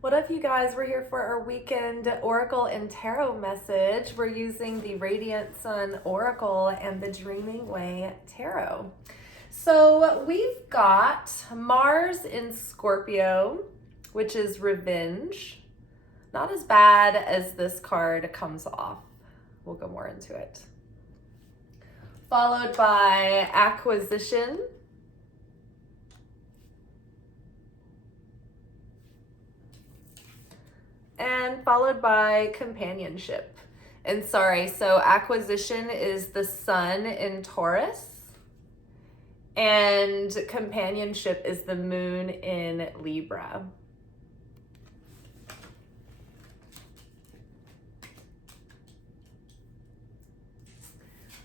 What up, you guys? We're here for our weekend Oracle and Tarot message. We're using the Radiant Sun Oracle and the Dreaming Way Tarot. So we've got Mars in Scorpio, which is revenge. Not as bad as this card comes off. We'll go more into it. Followed by acquisition. And followed by companionship. And sorry, so acquisition is the sun in Taurus, and companionship is the moon in Libra.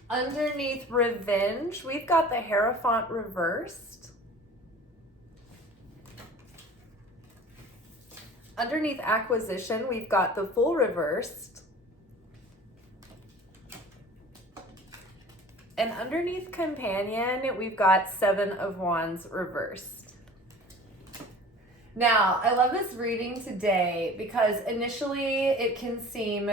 Underneath revenge, we've got the Hierophant reversed. Underneath acquisition, we've got the Fool reversed. And underneath companion, we've got Seven of Wands reversed. Now, I love this reading today because initially it can seem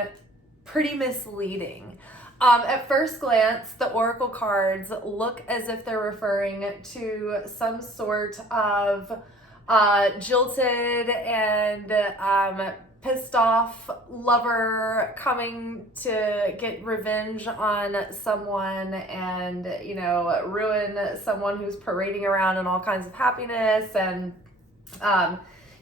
pretty misleading. At first glance, the oracle cards look as if they're referring to some sort of jilted and pissed off lover coming to get revenge on someone and, you know, ruin someone who's parading around in all kinds of happiness and,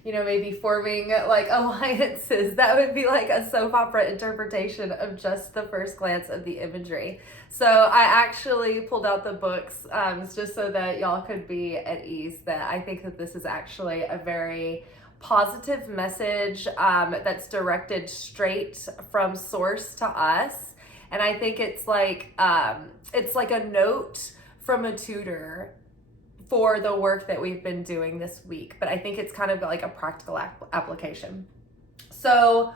you know, maybe forming like alliances. That would be like a soap opera interpretation of just the first glance of the imagery. So I actually pulled out the books just so that y'all could be at ease that I think that this is actually a very positive message that's directed straight from source to us. And I think it's like a note from a tutor for the work that we've been doing this week, but I think it's kind of like a practical application. So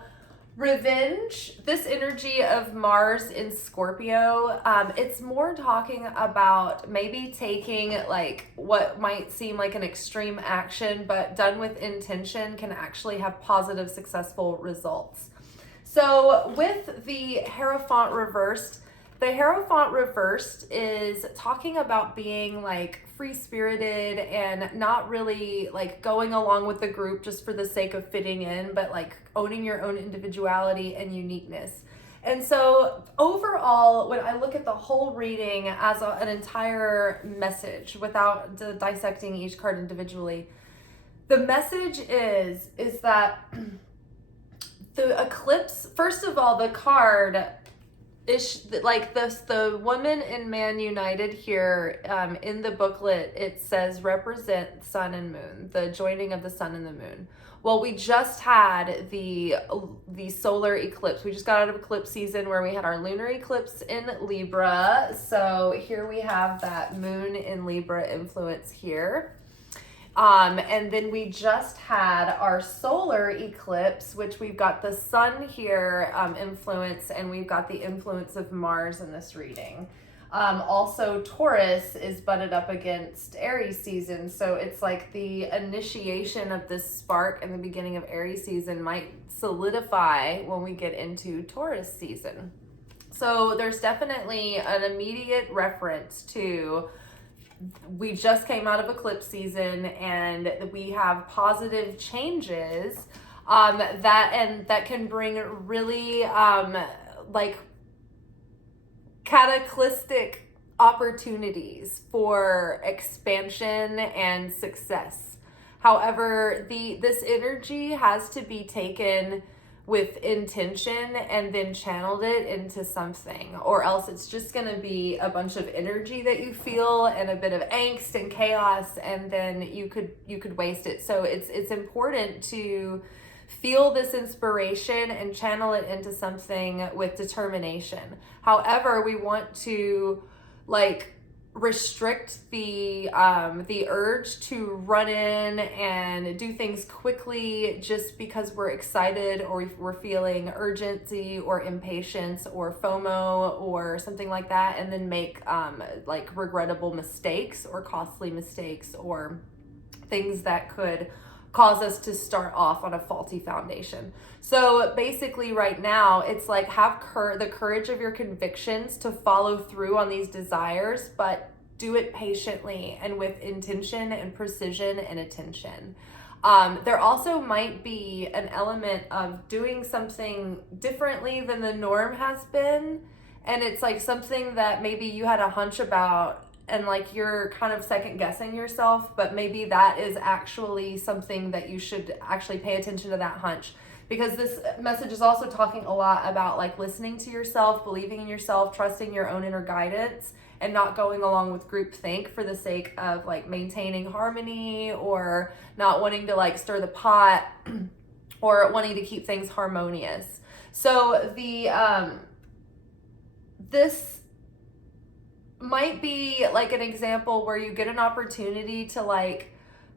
revenge, this energy of Mars in Scorpio, it's more talking about maybe taking like what might seem like an extreme action, but done with intention can actually have positive, successful results. So with the Hierophant reversed, the Hierophant reversed is talking about being like free-spirited and not really like going along with the group just for the sake of fitting in, but like owning your own individuality and uniqueness. And so overall, when I look at the whole reading as an entire message without dissecting each card individually, the message is that the eclipse, first of all, the card is like this, the woman and man united here in the booklet. It says represent sun and moon, the joining of the sun and the moon. Well, we just had the solar eclipse. We just got out of eclipse season where we had our lunar eclipse in Libra. So here we have that moon in Libra influence here. And then we just had our solar eclipse, which we've got the sun here influence, and we've got the influence of Mars in this reading. Also, Taurus is butted up against Aries season, so it's like the initiation of this spark in the beginning of Aries season might solidify when we get into Taurus season. So there's definitely an immediate reference to we just came out of eclipse season and we have positive changes that can bring really like catalystic opportunities for expansion and success. However, this energy has to be taken with intention and then channeled it into something, or else it's just going to be a bunch of energy that you feel and a bit of angst and chaos, and then you could waste it. So it's important to feel this inspiration and channel it into something with determination. However, we want to like restrict the urge to run in and do things quickly just because we're excited or we're feeling urgency or impatience or FOMO or something like that, and then make like regrettable mistakes or costly mistakes or things that could cause us to start off on a faulty foundation. So basically right now, it's like have the courage of your convictions to follow through on these desires, but do it patiently and with intention and precision and attention. There also might be an element of doing something differently than the norm has been. And it's like something that maybe you had a hunch about and like you're kind of second guessing yourself, but maybe that is actually something that you should actually pay attention to that hunch. Because this message is also talking a lot about like listening to yourself, believing in yourself, trusting your own inner guidance, and not going along with groupthink for the sake of like maintaining harmony or not wanting to like stir the pot or wanting to keep things harmonious. So this might be like an example where you get an opportunity to like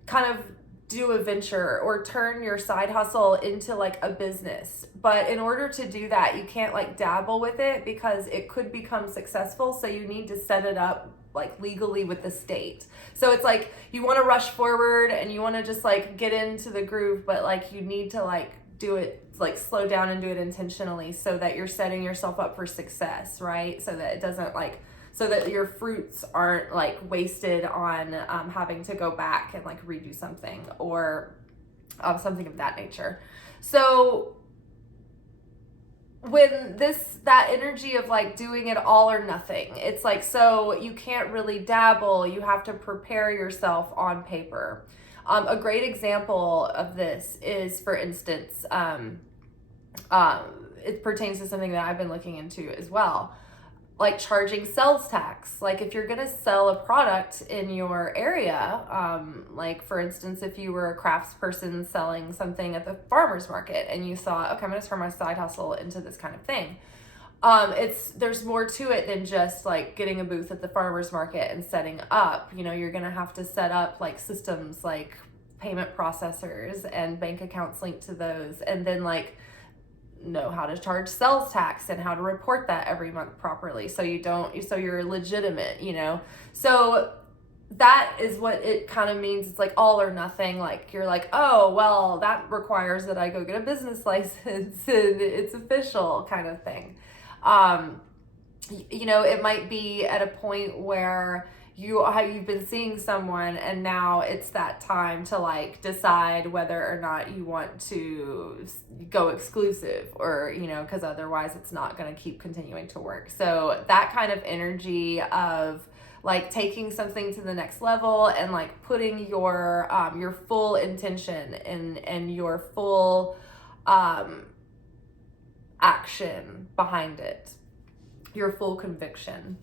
kind of do a venture or turn your side hustle into like a business. But in order to do that, you can't like dabble with it because it could become successful. So you need to set it up like legally with the state. So it's like you want to rush forward and you want to just like get into the groove, but like you need to like do it, like slow down and do it intentionally so that you're setting yourself up for success, right? So that it doesn't like, so that your fruits aren't like wasted on having to go back and like redo something or something of that nature. So when that energy of like doing it all or nothing, it's like, so you can't really dabble, you have to prepare yourself on paper. A great example of this is, for instance, it pertains to something that I've been looking into as well, like charging sales tax. Like if you're going to sell a product in your area, like for instance, if you were a craftsperson selling something at the farmer's market and you thought, okay, I'm going to turn my side hustle into this kind of thing. There's more to it than just like getting a booth at the farmer's market and setting up. You know, you're going to have to set up like systems like payment processors and bank accounts linked to those, and then like know how to charge sales tax and how to report that every month properly so you're legitimate, you know. So that is what it kind of means. It's like all or nothing. Like you're like, oh well, that requires that I go get a business license and it's official kind of thing. You know, it might be at a point where you've been seeing someone and now it's that time to like decide whether or not you want to go exclusive, or, you know, because otherwise it's not going to keep continuing to work. So that kind of energy of like taking something to the next level and like putting your full intention and your full action behind it, your full conviction.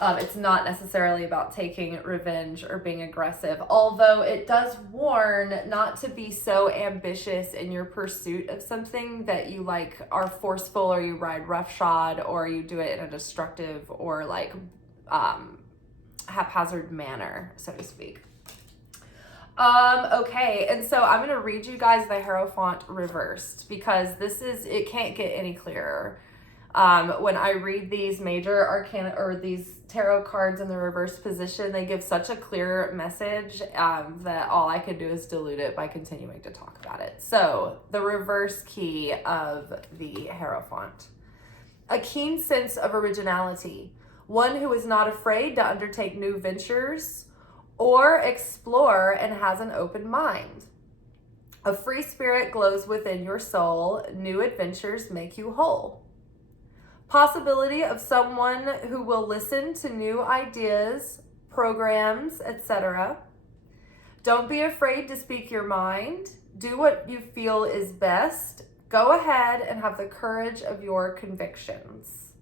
It's not necessarily about taking revenge or being aggressive, although it does warn not to be so ambitious in your pursuit of something that you like are forceful, or you ride roughshod, or you do it in a destructive or like haphazard manner, so to speak. Okay, and so I'm going to read you guys the Hierophant reversed because it can't get any clearer. When I read these major arcana or these tarot cards in the reverse position, they give such a clear message that all I could do is dilute it by continuing to talk about it. So the reverse key of the Hierophant: a keen sense of originality, one who is not afraid to undertake new ventures or explore and has an open mind. A free spirit glows within your soul. New adventures make you whole. Possibility of someone who will listen to new ideas, programs, etc. Don't be afraid to speak your mind. Do what you feel is best. Go ahead and have the courage of your convictions.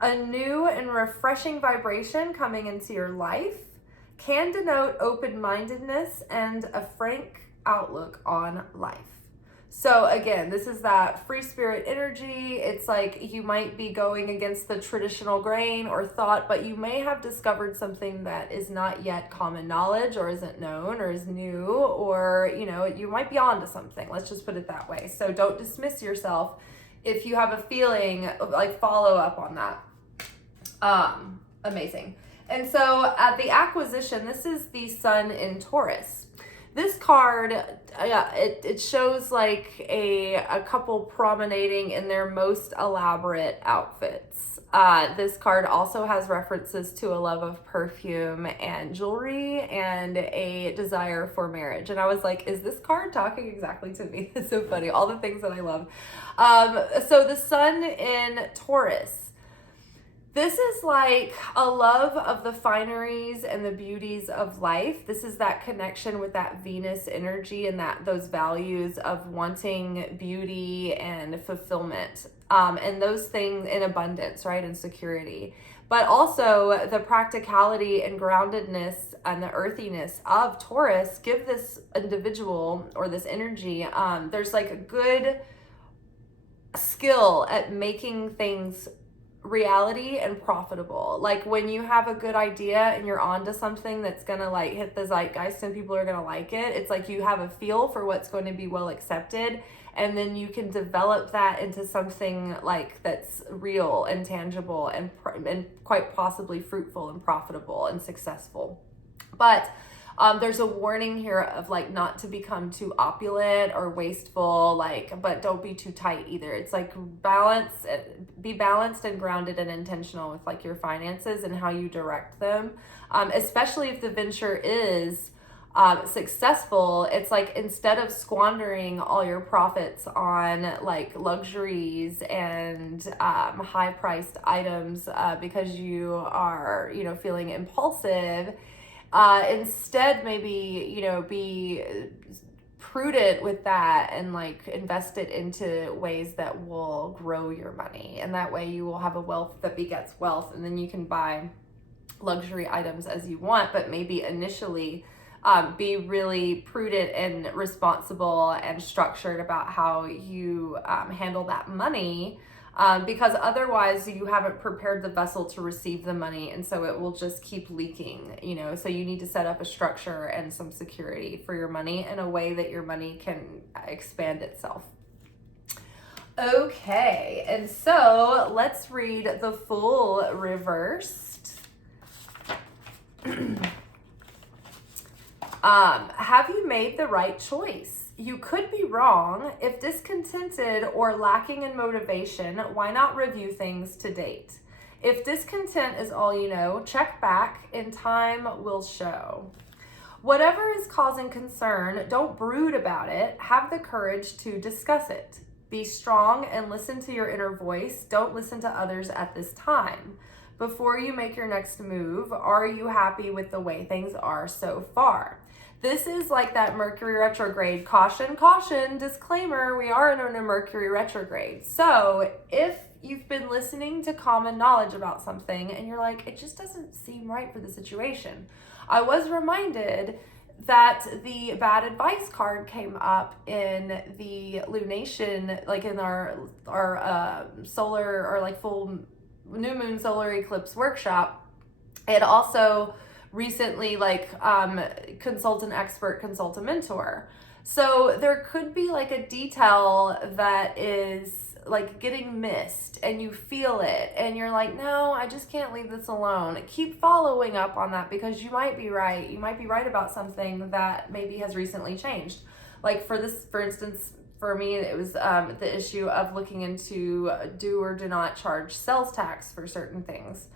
A new and refreshing vibration coming into your life can denote open-mindedness and a frank outlook on life. So again, this is that free spirit energy. It's like you might be going against the traditional grain or thought, but you may have discovered something that is not yet common knowledge or isn't known or is new, or, you know, you might be onto something. Let's just put it that way. So don't dismiss yourself. If you have a feeling, like follow up on that. Amazing. And so at the acquisition, this is the sun in Taurus. This card, it shows like a couple promenading in their most elaborate outfits. This card also has references to a love of perfume and jewelry and a desire for marriage. And I was like, is this card talking exactly to me? It's so funny. All the things that I love. So the sun in Taurus. This is like a love of the fineries and the beauties of life. This is that connection with that Venus energy and those values of wanting beauty and fulfillment, and those things in abundance, right, and security. But also the practicality and groundedness and the earthiness of Taurus give this individual or this energy, there's like a good skill at making things reality and profitable. Like when you have a good idea and you're onto something that's gonna like hit the zeitgeist and people are gonna like it, it's like you have a feel for what's going to be well accepted, and then you can develop that into something like that's real and tangible and quite possibly fruitful and profitable and successful. But there's a warning here of like not to become too opulent or wasteful, like, but don't be too tight either. It's like be balanced and grounded and intentional with like your finances and how you direct them. Especially if the venture is successful, it's like instead of squandering all your profits on like luxuries and high priced items because you are, feeling impulsive, instead maybe, be prudent with that and like invest it into ways that will grow your money. And that way you will have a wealth that begets wealth, and then you can buy luxury items as you want, but maybe initially be really prudent and responsible and structured about how you handle that money, because otherwise you haven't prepared the vessel to receive the money, and so it will just keep leaking, so you need to set up a structure and some security for your money in a way that your money can expand itself. Okay, and so let's read the full reversed. Have you made the right choice? You could be wrong. If discontented or lacking in motivation, why not review things to date? If discontent is all you know, check back and time will show. Whatever is causing concern, don't brood about it. Have the courage to discuss it. Be strong and listen to your inner voice. Don't listen to others at this time. Before you make your next move, are you happy with the way things are so far? This is like that Mercury retrograde. Caution, caution, disclaimer, we are in a Mercury retrograde. So if you've been listening to common knowledge about something and you're like, it just doesn't seem right for the situation. I was reminded that the bad advice card came up in the lunation, like in our solar or like full new moon solar eclipse workshop. It also recently consult an expert, consult a mentor. So there could be like a detail that is like getting missed and you feel it and you're like, no, I just can't leave this alone. Keep following up on that because you might be right. You might be right about something that maybe has recently changed. Like for instance, for me, it was the issue of looking into do or do not charge sales tax for certain things.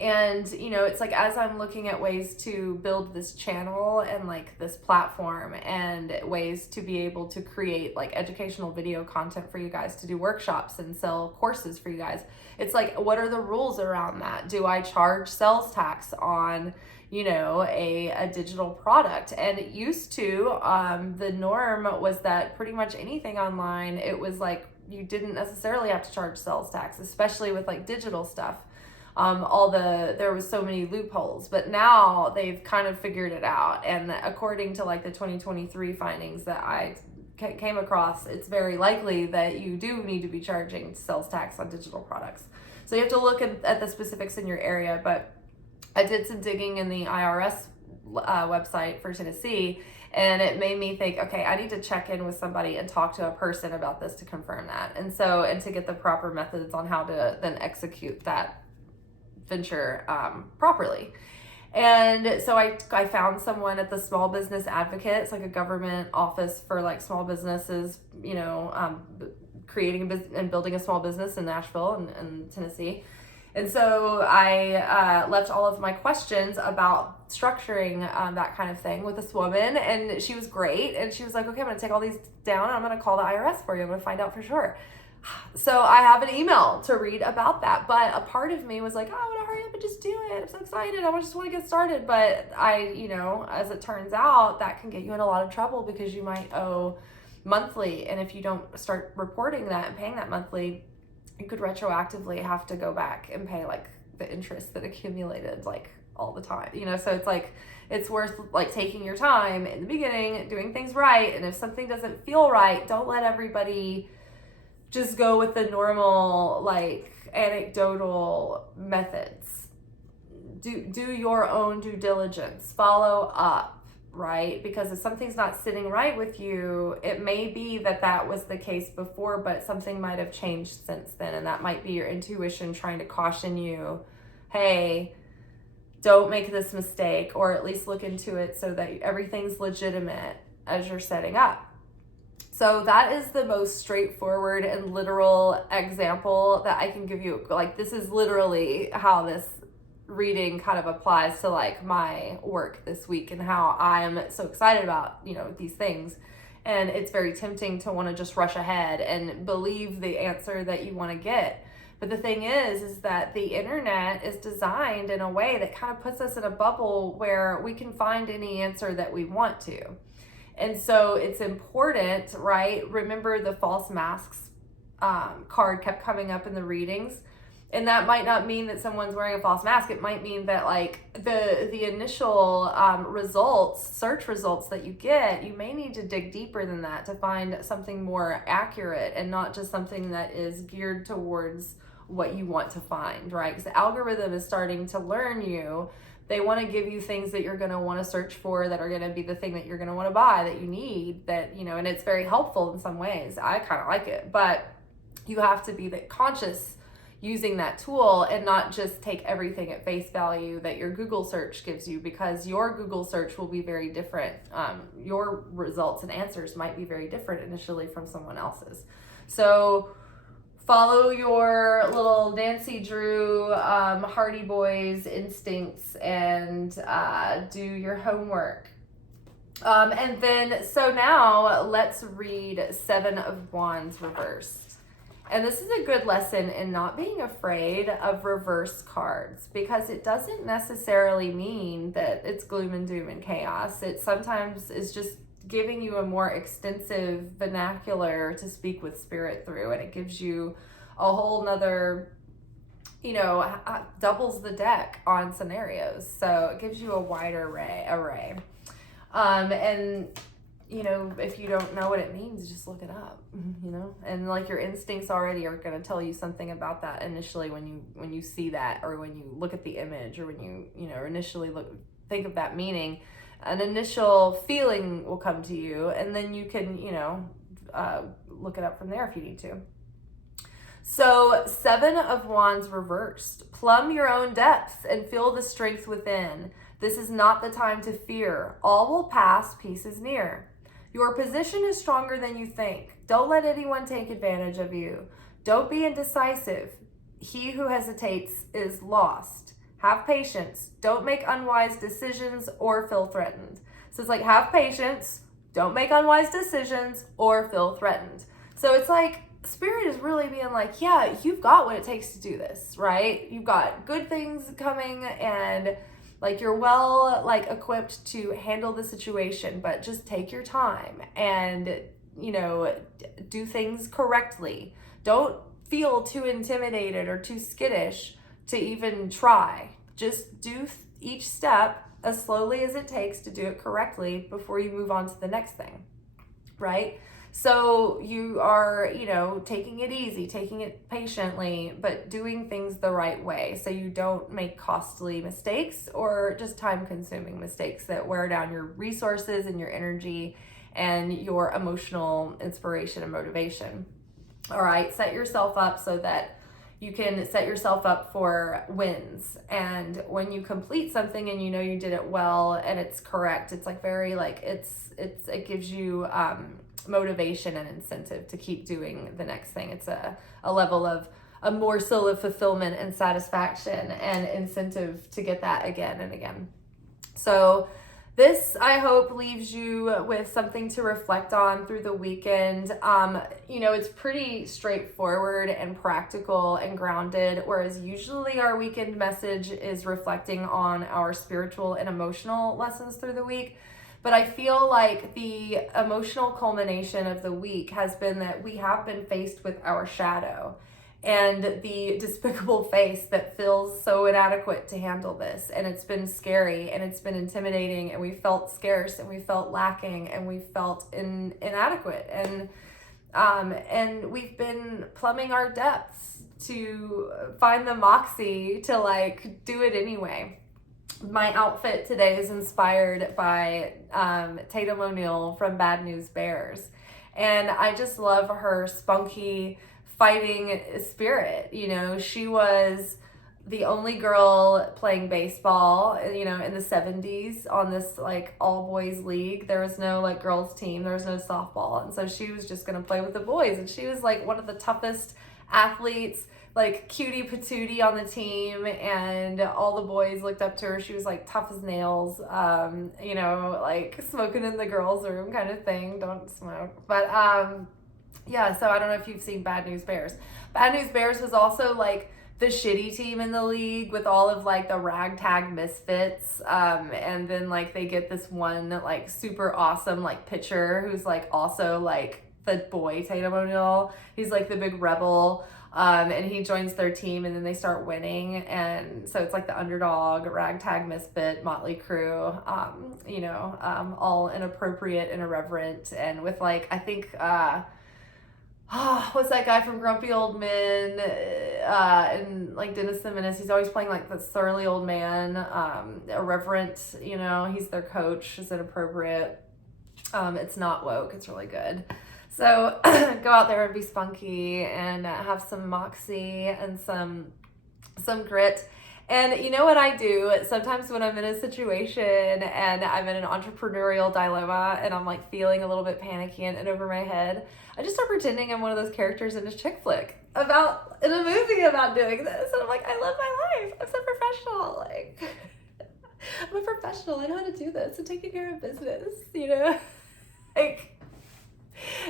And, it's like as I'm looking at ways to build this channel and like this platform and ways to be able to create like educational video content for you guys to do workshops and sell courses for you guys, it's like, what are the rules around that? Do I charge sales tax on, a digital product? And it used to, the norm was that pretty much anything online, it was like, you didn't necessarily have to charge sales tax, especially with like digital stuff. There was so many loopholes, but now they've kind of figured it out. And according to like the 2023 findings that I came across, it's very likely that you do need to be charging sales tax on digital products. So you have to look at the specifics in your area, but I did some digging in the IRS website for Tennessee, and it made me think, okay, I need to check in with somebody and talk to a person about this to confirm that. And to get the proper methods on how to then execute that venture properly. And so I found someone at the Small Business Advocate. It's like a government office for like small businesses, creating a business and building a small business in Nashville and Tennessee. And so I left all of my questions about structuring that kind of thing with this woman, and she was great. And she was like, okay, I'm going to take all these down and I'm going to call the IRS for you. I'm going to find out for sure. So I have an email to read about that, but a part of me was like, oh, I want to hurry up and just do it. I'm so excited. I just want to get started. But as it turns out, that can get you in a lot of trouble because you might owe monthly. And if you don't start reporting that and paying that monthly, you could retroactively have to go back and pay like the interest that accumulated like all the time, so it's like, it's worth like taking your time in the beginning, doing things right. And if something doesn't feel right, don't let everybody just go with the normal, like anecdotal methods. Do your own due diligence, follow up, right? Because if something's not sitting right with you, it may be that was the case before, but something might have changed since then. And that might be your intuition trying to caution you, hey, don't make this mistake, or at least look into it so that everything's legitimate as you're setting up. So that is the most straightforward and literal example that I can give you. Like, this is literally how this reading kind of applies to like my work this week and how I'm so excited about, these things. And it's very tempting to want to just rush ahead and believe the answer that you want to get. But the thing is that the internet is designed in a way that kind of puts us in a bubble where we can find any answer that we want to. And so it's important, right? Remember the false masks card kept coming up in the readings. And that might not mean that someone's wearing a false mask. It might mean that like the initial search results that you get, you may need to dig deeper than that to find something more accurate and not just something that is geared towards what you want to find, right? Because the algorithm is starting to learn you. They want to give you things that you're going to want to search for, that are going to be the thing that you're going to want to buy, that you need, and it's very helpful in some ways. I kind of like it, but you have to be conscious using that tool and not just take everything at face value that your Google search gives you, because your Google search will be very different. Your results and answers might be very different initially from someone else's. So follow your little Nancy Drew, Hardy Boys instincts and do your homework. And then, so now let's read Seven of Wands reversed. And this is a good lesson in not being afraid of reverse cards, because it doesn't necessarily mean that it's gloom and doom and chaos. It sometimes is just giving you a more extensive vernacular to speak with spirit through, and it gives you a whole nother, doubles the deck on scenarios. So it gives you a wider array. And if you don't know what it means, just look it up, and like your instincts already are going to tell you something about that initially when you see that, or when you look at the image, or when you initially think of that meaning. An initial feeling will come to you, and then you can look it up from there if you need to. So Seven of Wands reversed. Plumb your own depths and feel the strength within. This is not the time to fear. All will pass, peace is near. Your position is stronger than you think. Don't let anyone take advantage of you. Don't be indecisive. He who hesitates is lost. Have patience. Don't make unwise decisions or feel threatened. So it's like, have patience. Don't make unwise decisions or feel threatened. So it's like, Spirit is really being like, yeah, you've got what it takes to do this, right? You've got good things coming, and like you're well equipped to handle the situation, but just take your time and do things correctly. Don't feel too intimidated or too skittish to even try. Just do each step as slowly as it takes to do it correctly before you move on to the next thing, right? So you are, taking it easy, taking it patiently, but doing things the right way, so you don't make costly mistakes or just time-consuming mistakes that wear down your resources and your energy and your emotional inspiration and motivation. All right, set yourself up so that you can set yourself up for wins. And when you complete something and you know you did it well and it's correct, it's like very like it gives you motivation and incentive to keep doing the next thing. It's a level of a morsel of fulfillment and satisfaction and incentive to get that again and again. So this, I hope, leaves you with something to reflect on through the weekend. You know, it's pretty straightforward and practical and grounded, whereas usually our weekend message is reflecting on our spiritual and emotional lessons through the week. But I feel like the emotional culmination of the week has been that we have been faced with our shadow and the despicable face that feels so inadequate to handle this. And it's been scary and it's been intimidating, and we felt scarce and we felt lacking and we felt inadequate. And we've been plumbing our depths to find the moxie to like do it anyway. My outfit today is inspired by Tatum O'Neal from Bad News Bears. And I just love her spunky fighting spirit. You know, she was the only girl playing baseball, you know, in the 70s on this like all boys league. There was no like girls team, there was no softball. And so she was just going to play with the boys. And she was like one of the toughest athletes, like cutie patootie on the team, and all the boys looked up to her. She was like tough as nails, you know, like smoking in the girls' room kind of thing. Don't smoke. But yeah, so I don't know if you've seen Bad News Bears. Bad News Bears was also like the shitty team in the league with all of like the ragtag misfits. And then like they get this one like super awesome like pitcher who's like also like the boy Tatum O'Neal. He's like the big rebel. And he joins their team, and then they start winning. And so it's like the underdog, ragtag misfit, motley crew, you know, all inappropriate and irreverent. And with like, I think, what's that guy from Grumpy Old Men, and like Dennis the Menace, he's always playing like this surly old man, irreverent, you know, he's their coach, is inappropriate. It's not woke, it's really good. So go out there and be spunky and have some moxie and some grit. And you know what I do? Sometimes when I'm in a situation and I'm in an entrepreneurial dilemma and I'm like feeling a little bit panicky and in over my head, I just start pretending I'm one of those characters in a chick flick in a movie about doing this. And I'm like, I love my life. I'm so professional. Like, I'm a professional. I know how to do this. I'm taking care of business, you know? Like,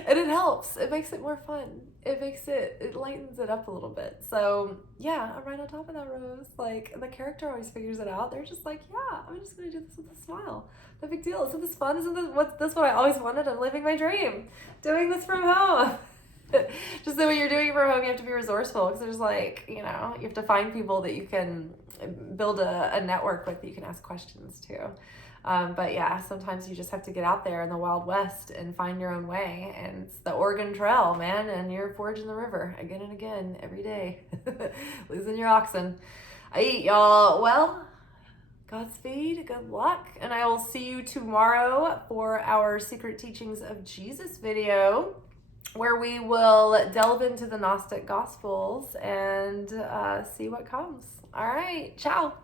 and it helps. It makes it more fun. It lightens it up a little bit. So yeah, I'm right on top of that, Rose. Like, the character always figures it out. They're just like, yeah, I'm just gonna do this with a smile. No big deal. Isn't this fun? Isn't this what I always wanted? I'm living my dream. Doing this from home. Just that when you're doing it from home, you have to be resourceful, because there's like, you know, you have to find people that you can build a network with that you can ask questions to. But yeah, sometimes you just have to get out there in the Wild West and find your own way. And it's the Oregon Trail, man. And you're forging the river again and again every day. Losing your oxen. Y'all. Well, Godspeed. Good luck. And I will see you tomorrow for our Secret Teachings of Jesus video, where we will delve into the Gnostic Gospels and see what comes. All right. Ciao.